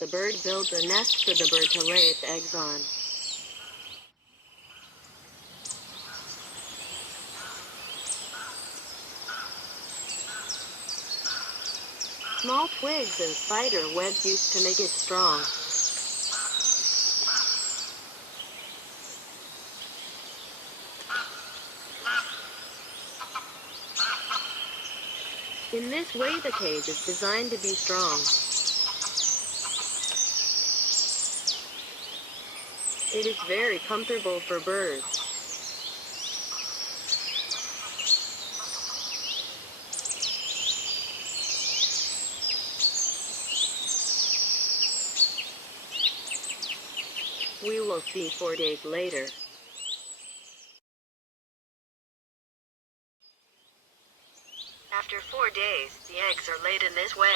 The bird builds a nest for the bird to lay its eggs on. Small twigs and spider webs used to make it strong. In this way, the cage is designed to be strong. It is very comfortable for birds. We will see 4 days later. After 4 days, the eggs are laid in this way.